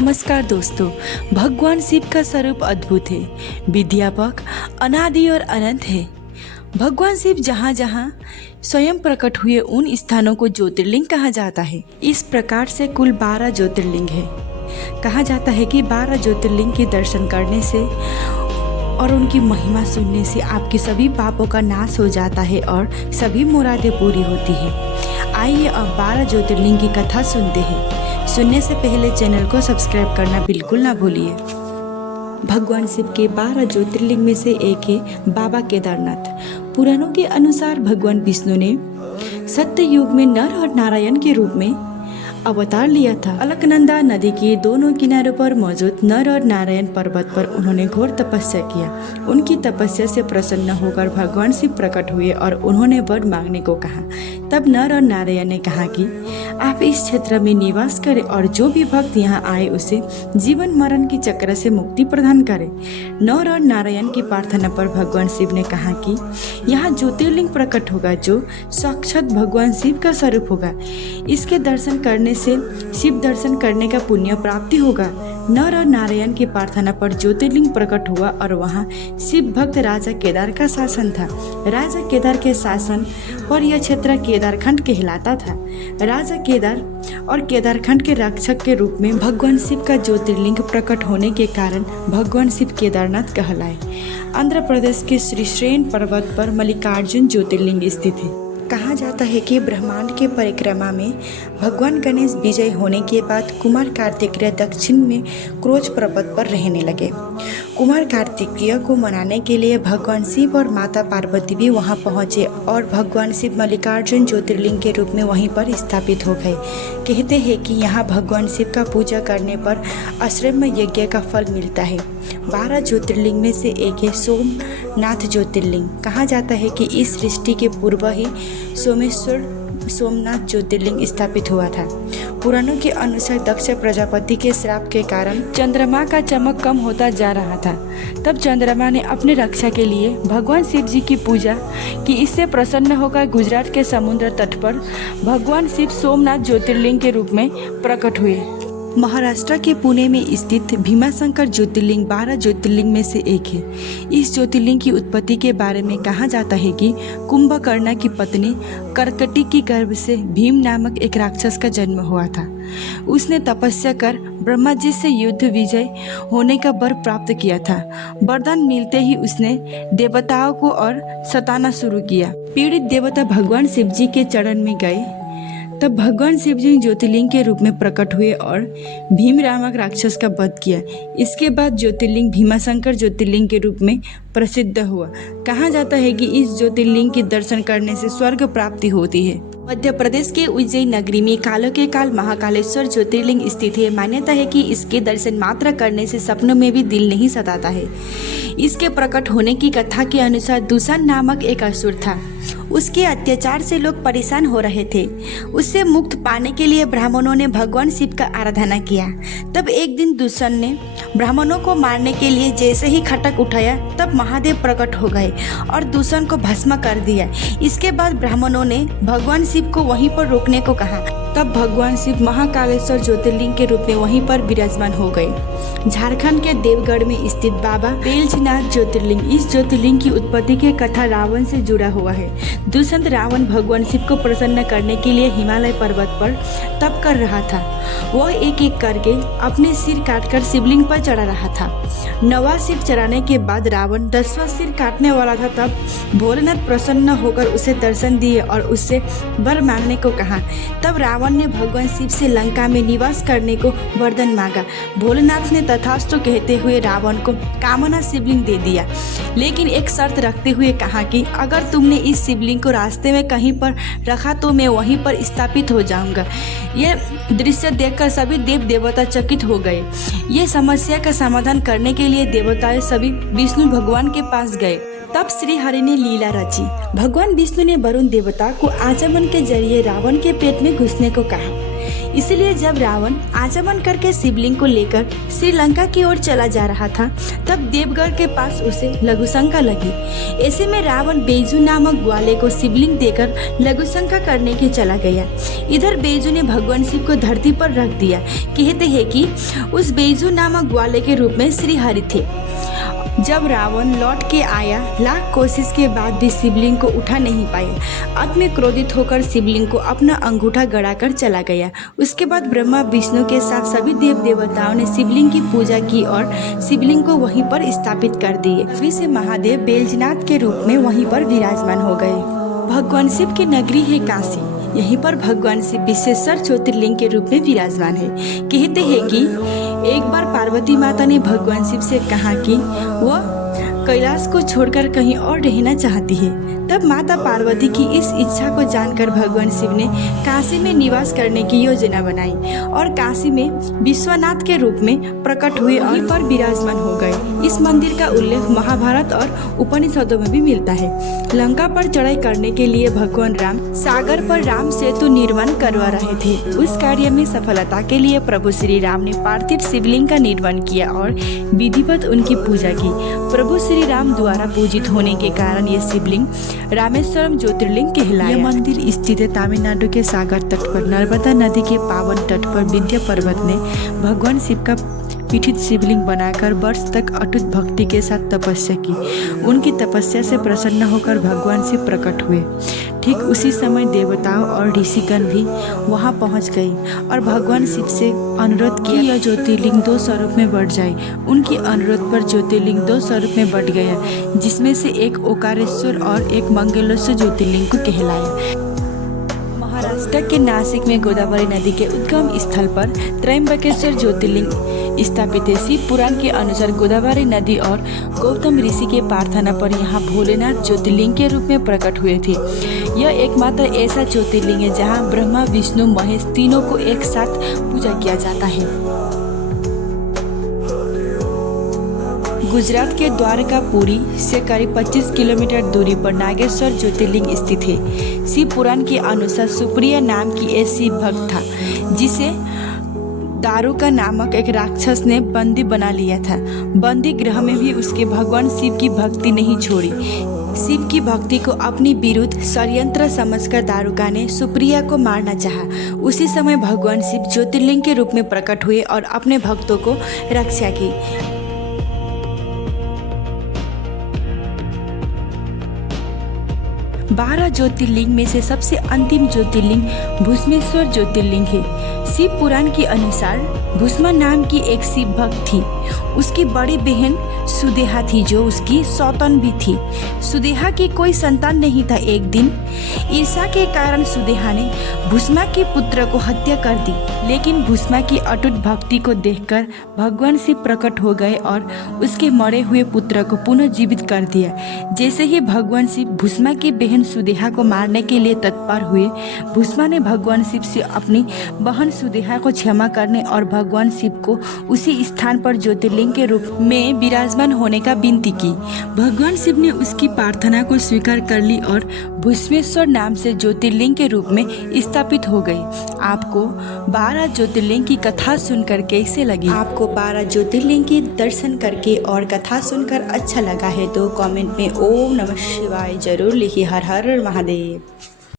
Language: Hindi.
नमस्कार दोस्तों, भगवान शिव का स्वरूप अद्भुत है, विद्यापक अनादि और अनंत है। भगवान शिव जहाँ जहाँ स्वयं प्रकट हुए उन स्थानों को ज्योतिर्लिंग कहा जाता है। इस प्रकार से कुल 12 ज्योतिर्लिंग है। कहा जाता है कि 12 ज्योतिर्लिंग के दर्शन करने से और उनकी महिमा सुनने से आपके सभी पापों का नाश हो जाता है और सभी मुरादें पूरी होती है। आइए अब 12 ज्योतिर्लिंग की कथा सुनते हैं। सुनने से पहले चैनल को सब्सक्राइब करना बिल्कुल ना भूलिए। भगवान शिव के 12 ज्योतिर्लिंग में से एक है बाबा केदारनाथ। पुराणों के अनुसार भगवान विष्णु ने सत्य युग में नर और नारायण के रूप में अवतार लिया था। अलकनंदा नदी के दोनों किनारों पर मौजूद नर और नारायण पर्वत पर उन्होंने घोर तपस्या किया। उनकी तपस्या से प्रसन्न होकर भगवान शिव प्रकट हुए और उन्होंने वर मांगने को कहा। तब नर और नारायण ने कहा कि आप इस क्षेत्र में निवास करें और जो भी भक्त यहाँ आए उसे जीवन मरण की चक्र से मुक्ति प्रदान करें। नर और नारायण की प्रार्थना पर भगवान शिव ने कहा कि यहाँ ज्योतिर्लिंग प्रकट होगा जो साक्षात भगवान शिव का स्वरूप होगा। इसके दर्शन करने से शिव दर्शन करने का पुण्य प्राप्ति होगा। नर और नारायण की प्रार्थना पर ज्योतिर्लिंग प्रकट हुआ और वहाँ शिव भक्त राजा केदार का शासन था। राजा केदार के शासन पर यह क्षेत्र केदारखंड कहलाता था। राजा केदार और केदारखंड के रक्षक के रूप में भगवान शिव का ज्योतिर्लिंग प्रकट होने के कारण भगवान शिव केदारनाथ कहलाए। आंध्र प्रदेश के श्रीश्रेण पर्वत पर मल्लिकार्जुन ज्योतिर्लिंग स्थित है। कहा जाता है कि ब्रह्मांड के परिक्रमा में भगवान गणेश विजय होने के बाद कुमार कार्तिकेय दक्षिण में क्रोच पर्वत पर रहने लगे। कुमार कार्तिकेय को मनाने के लिए भगवान शिव और माता पार्वती भी वहां पहुंचे और भगवान शिव मल्लिकार्जुन ज्योतिर्लिंग के रूप में वहीं पर स्थापित हो गए। कहते हैं कि यहाँ भगवान शिव का पूजा करने पर अश्वमेध यज्ञ का फल मिलता है। 12 ज्योतिर्लिंग में से एक है सोमनाथ ज्योतिर्लिंग। कहा जाता है कि इस सृष्टि के पूर्व ही सोमनाथ ज्योतिर्लिंग स्थापित हुआ था। पुराणों के अनुसार दक्ष प्रजापति के श्राप के कारण चंद्रमा का चमक कम होता जा रहा था। तब चंद्रमा ने अपनी रक्षा के लिए भगवान शिव जी की पूजा की। इससे प्रसन्न होकर गुजरात के समुद्र तट पर भगवान शिव सोमनाथ ज्योतिर्लिंग के रूप में प्रकट हुए। महाराष्ट्र के पुणे में स्थित भीमाशंकर ज्योतिर्लिंग 12 ज्योतिर्लिंग में से एक है। इस ज्योतिर्लिंग की उत्पत्ति के बारे में कहा जाता है कि कुंभकर्ण की पत्नी कर्कटी की गर्भ से भीम नामक एक राक्षस का जन्म हुआ था। उसने तपस्या कर ब्रह्मा जी से युद्ध विजय होने का वर प्राप्त किया था। वरदान मिलते ही उसने देवताओं को और सताना शुरू किया। पीड़ित देवता भगवान शिव जी के चरण में गए। तब भगवान शिव जी ज्योतिर्लिंग के रूप में प्रकट हुए और भीम नामक राक्षस का वध किया। इसके बाद ज्योतिर्लिंग भीमाशंकर ज्योतिर्लिंग के रूप में प्रसिद्ध हुआ। कहा जाता है कि इस ज्योतिर्लिंग के दर्शन करने से स्वर्ग प्राप्ति होती है। मध्य प्रदेश के उज्जैन नगरी में कालों के काल महाकालेश्वर ज्योतिर्लिंग स्थित है। मान्यता है कि इसके दर्शन मात्र करने से सपनों में भी दिल नहीं सताता है। इसके प्रकट होने की कथा के अनुसार दूषण नामक एक असुर था। उसके अत्याचार से लोग परेशान हो रहे थे। उससे मुक्त पाने के लिए ब्राह्मणों ने भगवान शिव का आराधना किया। तब एक दिन दूषण ने ब्राह्मणों को मारने के लिए जैसे ही खटक उठाया तब महादेव प्रकट हो गए और दूषण को भस्म कर दिया। इसके बाद ब्राह्मणों ने भगवान शिव को वहीं पर रोकने को कहा। तब भगवान शिव महाकालेश्वर ज्योतिर्लिंग के रूप में वहीं पर विराजमान हो गए। झारखंड के देवगढ़ में स्थित बाबा बेलजीनाथ ज्योतिर्लिंग। इस ज्योतिर्लिंग की उत्पत्ति की कथा रावण से जुड़ा हुआ है। दुष्यंत रावण भगवान शिव को प्रसन्न करने के लिए हिमालय पर्वत पर तप कर रहा था। वह एक एक करके अपने सिर काटकर शिवलिंग पर चढ़ा रहा था। 9वां सिर चढ़ाने के बाद रावण 10वां सिर काटने वाला था। तब भोलेनाथ प्रसन्न होकर उसे दर्शन दिए और उससे वर मांगने को कहा। तब रावण ने भगवान शिव से लंका में निवास करने को वरदान मांगा। भोलेनाथ ने तथास्तु कहते हुए रावण को कामना शिवलिंग दे दिया, लेकिन एक शर्त रखते हुए कहा कि अगर तुमने इस शिवलिंग को रास्ते में कहीं पर रखा तो मैं वहीं पर स्थापित हो जाऊंगा। यह दृश्य देखकर सभी देव देवता चकित हो गए। ये समस्या का समाधान करने के लिए देवताएं सभी विष्णु भगवान के पास गए। तब श्री हरि ने लीला रची। भगवान विष्णु ने वरुण देवता को आचमन के जरिए रावण के पेट में घुसने को कहा। इसलिए जब रावण आचमन करके शिवलिंग को लेकर श्रीलंका की ओर चला जा रहा था, तब देवगढ़ के पास उसे लघुशंका लगी। ऐसे में रावण बेजू नामक ग्वाले को शिवलिंग देकर लघुशंका करने के चला गया। इधर बेजू ने भगवान शिव को धरती पर रख दिया। कहते हैं कि उस बेजू नामक ग्वाले के रूप में श्री हरि थे। जब रावण लौट के आया, लाख कोशिश के बाद भी शिवलिंग को उठा नहीं पाया। अंत में क्रोधित होकर शिवलिंग को अपना अंगूठा गड़ाकर चला गया। उसके बाद ब्रह्मा विष्णु के साथ सभी देव देवताओं ने शिवलिंग की पूजा की और शिवलिंग को वहीं पर स्थापित कर दिए। तभी से महादेव बैजनाथ के रूप में वहीं पर विराजमान हो गए। भगवान शिव की नगरी है काशी। यहीं पर भगवान शिव विशेषकर ज्योतिर्लिंग के रूप में विराजमान है। कहते हैं कि एक बार पार्वती माता ने भगवान शिव से कहा कि वह कैलाश को छोड़कर कहीं और रहना चाहती है। तब माता पार्वती की इस इच्छा को जानकर भगवान शिव ने काशी में निवास करने की योजना बनाई और काशी में विश्वनाथ के रूप में प्रकट हुए और पर विराजमान हो गए। इस मंदिर का उल्लेख महाभारत और उपनिषदों में भी मिलता है। लंका पर चढ़ाई करने के लिए भगवान राम सागर पर राम सेतु निर्माण करवा रहे थे। उस कार्य में सफलता के लिए प्रभु श्री राम ने पार्थिव शिवलिंग का निर्माण किया और विधिवत उनकी पूजा की। प्रभु श्री राम द्वारा पूजित होने के कारण ये शिवलिंग रामेश्वरम ज्योतिर्लिंग कहलाया। यह मंदिर स्थित है तमिलनाडु के सागर तट पर। नर्मदा नदी के पावन तट पर विंध्य पर्वत ने भगवान शिव का पीठित शिवलिंग बनाकर वर्ष तक अटूट भक्ति के साथ तपस्या की। उनकी तपस्या से प्रसन्न होकर भगवान शिव प्रकट हुए। ठीक उसी समय देवताओं और ऋषिगण भी वहां पहुंच गए और भगवान शिव से अनुरोध किया यह ज्योतिर्लिंग 2 स्वरूप में बढ़ जाए। उनकी अनुरोध पर ज्योतिर्लिंग 2 स्वरूप में बढ़ गया, जिसमें से एक ओकारेश्वर और एक मंगलेश्वर ज्योतिर्लिंग को कहलाया। महाराष्ट्र के नासिक में गोदावरी नदी के उद्गम स्थल पर त्र्यंबकेश्वर ज्योतिर्लिंग स्थापित है। शिव पुराण के अनुसार गोदावरी नदी और गौतम ऋषि के प्रार्थना पर यहाँ भोलेनाथ ज्योतिर्लिंग के रूप में प्रकट हुए थे। यह एकमात्र ऐसा ज्योतिर्लिंग है जहाँ ब्रह्मा विष्णु महेश तीनों को एक साथ पूजा किया जाता है। गुजरात के द्वारकापुरी से करीब 25 किलोमीटर दूरी पर नागेश्वर ज्योतिर्लिंग स्थित है। शिव पुराण के अनुसार सुप्रिया नाम की एक शिव भक्त था, जिसे दारुका नामक एक राक्षस ने बंदी बना लिया था। बंदी गृह में भी उसके भगवान शिव की भक्ति नहीं छोड़ी। शिव की भक्ति को अपनी विरुद्ध षड्यंत्र समझकर दारुका ने सुप्रिया को मारना चाहा। उसी समय भगवान शिव ज्योतिर्लिंग के रूप में प्रकट हुए और अपने भक्तों को रक्षा की। 12 ज्योतिर्लिंग में से सबसे अंतिम ज्योतिर्लिंग भस्मेश्वर ज्योतिर्लिंग है। शिव पुराण के अनुसार भस्मा नाम की एक शिव भक्त थी। उसकी बड़ी बहन सुदेहा थी जो उसकी सौतन भी थी। सुदेहा की कोई संतान नहीं था। एक दिन ईर्ष्या के कारण सुदेहा ने भस्मा के पुत्र को हत्या कर दी, लेकिन भस्मा की अटूट भक्ति को देखकर भगवान शिव प्रकट हो गए और उसके मरे हुए पुत्र को पुनः जीवित कर दिया। जैसे ही भगवान शिव भस्मा की बहन सुदेहा को मारने के लिए तत्पर हुए, भस्मा ने भगवान शिव से अपनी बहन सुदेहा को क्षमा करने और भगवान शिव को उसी स्थान पर ज्योतिर्लिंग के रूप में विराजमान होने का विनती की। भगवान शिव ने उसकी प्रार्थना को स्वीकार कर ली और भस्मेश्वर नाम से ज्योतिर्लिंग के रूप में स्थापित हो गई। आपको 12 ज्योतिर्लिंग की कथा सुनकर कैसे लगी? आपको 12 ज्योतिर्लिंग की दर्शन करके और कथा सुनकर अच्छा लगा है तो कमेंट में ओम नमः शिवाय जरूर लिखिए। हर हर महादेव।